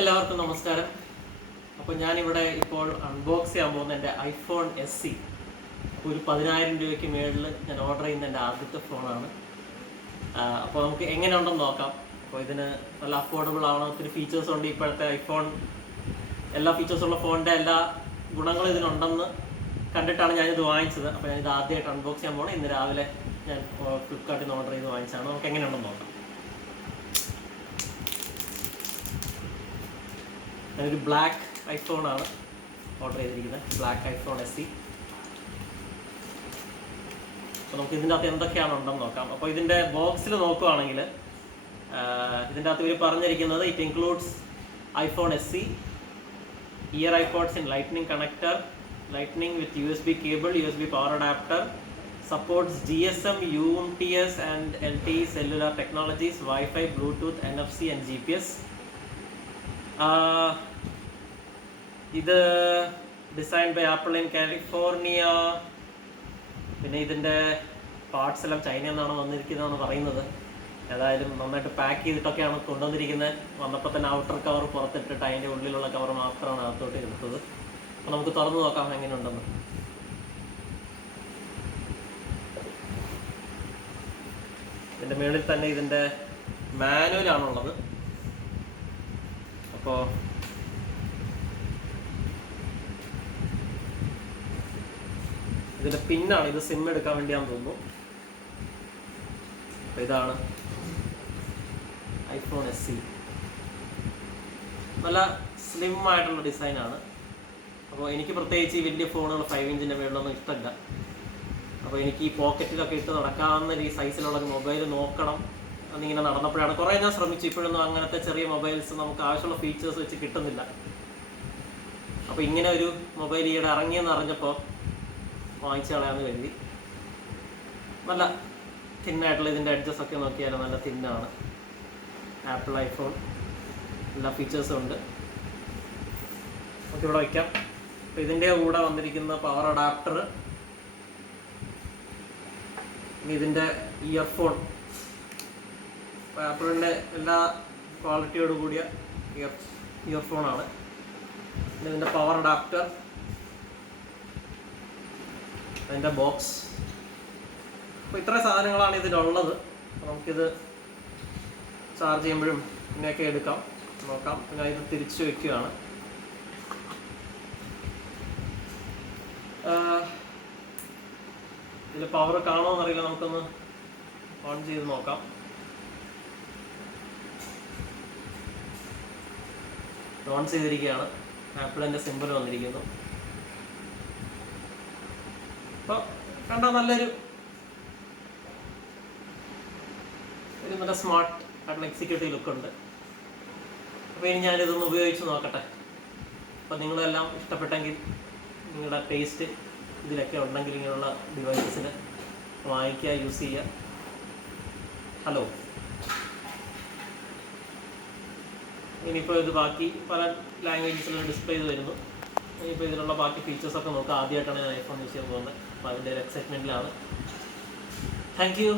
എല്ലാവർക്കും നമസ്കാരം. അപ്പോൾ ഞാനിവിടെ ഇപ്പോൾ അൺബോക്സ് ചെയ്യാൻ പോകുന്ന എൻ്റെ ഐഫോൺ SE. ഒരു 10,000 രൂപയ്ക്ക് മേളിൽ ഞാൻ ഓർഡർ ചെയ്യുന്ന എൻ്റെ ആദ്യത്തെ ഫോണാണ്. അപ്പോൾ നമുക്ക് എങ്ങനെ ഉണ്ടെന്ന് നോക്കാം. അപ്പോൾ ഇതിന് നല്ല അഫോർഡബിൾ ആവണം, ഒത്തിരി ഫീച്ചേഴ്സ് ഉണ്ട്. ഇപ്പോഴത്തെ ഐഫോൺ എല്ലാ ഫീച്ചേഴ്സുള്ള ഫോണിൻ്റെ എല്ലാ ഗുണങ്ങളും ഇതിനുണ്ടെന്ന് കണ്ടിട്ടാണ് ഞാനിത് വാങ്ങിച്ചത്. അപ്പോൾ ഞാനിത് ആദ്യമായിട്ട് അൺബോക്സ് ചെയ്യാൻ പോകണം. ഇന്ന് രാവിലെ ഞാൻ ഫ്ലിപ്കാർട്ടിൽ നിന്ന് ഓർഡർ ചെയ്ത് വാങ്ങിച്ചതാണ്. നമുക്ക് എങ്ങനെയുണ്ടെന്ന് നോക്കാം. ഞാനൊരു ബ്ലാക്ക് ഐഫോണാണ് ഓർഡർ ചെയ്തിരിക്കുന്നത്, ബ്ലാക്ക് ഐഫോൺ SE. അപ്പോൾ നമുക്ക് ഇതിൻ്റെ അകത്ത് എന്തൊക്കെയാണ് ഉണ്ടെന്ന് നോക്കാം. അപ്പോൾ ഇതിൻ്റെ ബോക്സിൽ നോക്കുകയാണെങ്കിൽ ഇതിൻ്റെ അകത്ത് ഇവർ പറഞ്ഞിരിക്കുന്നത് it includes iPhone SE, EarPods in lightning connector, lightning with USB cable, USB power adapter, supports GSM, UMTS and LTE cellular technologies, Wi-Fi, Bluetooth, NFC and GPS. ഇത് designed by Apple in California. പിന്നെ ഇതിൻ്റെ parts എല്ലാം ചൈനയിൽ നിന്നാണ് വന്നിരിക്കുന്നതെന്ന് പറയുന്നത്. ഏതായാലും നന്നായിട്ട് pack ചെയ്തിട്ടൊക്കെയാണ് കൊണ്ടുവന്നിരിക്കുന്നത്. വന്നപ്പോൾ തന്നെ ഔട്ടർ കവർ പുറത്തിട്ടിട്ട് അതിൻ്റെ ഉള്ളിലുള്ള കവർ മാത്രമാണ് അകത്തോട്ട് എടുത്തത്. അപ്പോൾ നമുക്ക് തുറന്ന് നോക്കാം എങ്ങനെയുണ്ടെന്ന്. ഇതിൻ്റെ മുകളിൽ തന്നെ ഇതിൻ്റെ മാനുവലാണുള്ളത്. അപ്പോൾ ഇതിൻ്റെ പിന്നാണ്, ഇത് സിം എടുക്കാൻ വേണ്ടിയാന്ന് തോന്നുന്നു. അപ്പോൾ ഇതാണ് ഐഫോൺ SE. നല്ല സ്ലിം ആയിട്ടുള്ള ഡിസൈനാണ്. അപ്പോൾ എനിക്ക് പ്രത്യേകിച്ച് ഈ വലിയ ഫോണുകൾ 5 ഇഞ്ചിൻ്റെ മുകളിലൊന്നും ഇഷ്ടമല്ല. അപ്പോൾ എനിക്ക് ഈ പോക്കറ്റിലൊക്കെ ഇട്ട് നടക്കാവുന്ന ഈ സൈസിലുള്ള മൊബൈൽ നോക്കണം എന്നിങ്ങനെ നടന്നപ്പോഴാണ് കുറേ ഞാൻ ശ്രമിച്ചു. ഇപ്പോഴൊന്നും അങ്ങനത്തെ ചെറിയ മൊബൈൽസ് നമുക്ക് ആവശ്യമുള്ള ഫീച്ചേഴ്സ് വെച്ച് കിട്ടുന്നില്ല. അപ്പോൾ ഇങ്ങനെ ഒരു മൊബൈൽ ഈയിടെ ഇറങ്ങിയെന്ന് അറിഞ്ഞപ്പോൾ വാങ്ങിച്ചു കളയാമെന്ന് കരുതി. നല്ല തിന്നായിട്ടുള്ള ഇതിൻ്റെ എഡ്ജസ് ഒക്കെ നോക്കിയാൽ നല്ല തിന്നാണ്. ആപ്പിൾ ഐഫോൺ എല്ലാ ഫീച്ചേഴ്സും ഉണ്ട്. നമുക്ക് ഇവിടെ വയ്ക്കാം. അപ്പോൾ ഇതിൻ്റെ കൂടെ വന്നിരിക്കുന്ന പവർ അഡാപ്റ്റർ, ഇനി ഇതിൻ്റെ ഇയർഫോൺ, ആപ്പിളിൻ്റെ എല്ലാ ക്വാളിറ്റിയോട് കൂടിയ ഇയർഫോണാണ്. പിന്നെ ഇതിൻ്റെ പവർ അഡാപ്റ്റർ, അതിൻ്റെ ബോക്സ്. അപ്പോൾ ഇത്ര സാധനങ്ങളാണ് ഇതിലുള്ളത്. നമുക്കിത് ചാർജ് ചെയ്യുമ്പോഴും ഇങ്ങനെയൊക്കെ എടുക്കാം, നോക്കാം. പിന്നെ ഇത് തിരിച്ചു വയ്ക്കുകയാണ്. ഇതിൽ പവർ കാണുമോയെന്നറിയില്ല, നമുക്കൊന്ന് ഓൺ ചെയ്ത് നോക്കാം. ഓൺ ചെയ്തിരിക്കുകയാണ്. ആപ്പിളിൻ്റെ സിമ്പിൾ വന്നിരിക്കുന്നു. അപ്പോൾ കണ്ടാൽ നല്ലൊരു നല്ല സ്മാർട്ട് ആയിട്ടുള്ള എക്സിക്യൂട്ടീവ് ലുക്കുണ്ട്. അപ്പോൾ ഇനി ഞാനിതൊന്ന് ഉപയോഗിച്ച് നോക്കട്ടെ. അപ്പോൾ നിങ്ങളെല്ലാം ഇഷ്ടപ്പെട്ടെങ്കിൽ നിങ്ങളുടെ ടേസ്റ്റ് ഇതിലൊക്കെ ഉണ്ടെങ്കിൽ ഇങ്ങനെയുള്ള ഡിവൈസസിൽ വാങ്ങിക്കുക, യൂസ് ചെയ്യുക. ഹലോ. ഇനിയിപ്പോൾ ഇത് ബാക്കി പല ലാംഗ്വേജസിലും ഡിസ്പ്ലേ ചെയ്ത് വരുന്നു. ഇനിയിപ്പോൾ ഇതിലുള്ള ബാക്കി ഫീച്ചേഴ്സൊക്കെ നോക്കാം. ആദ്യമായിട്ടാണ് ഞാൻ ഐഫോൺ യൂസ് ചെയ്യാൻ പോകുന്നത്. അപ്പോൾ അതിൻ്റെ ഒരു എക്സൈറ്റ്മെൻറ്റിലാണ്. Thank you.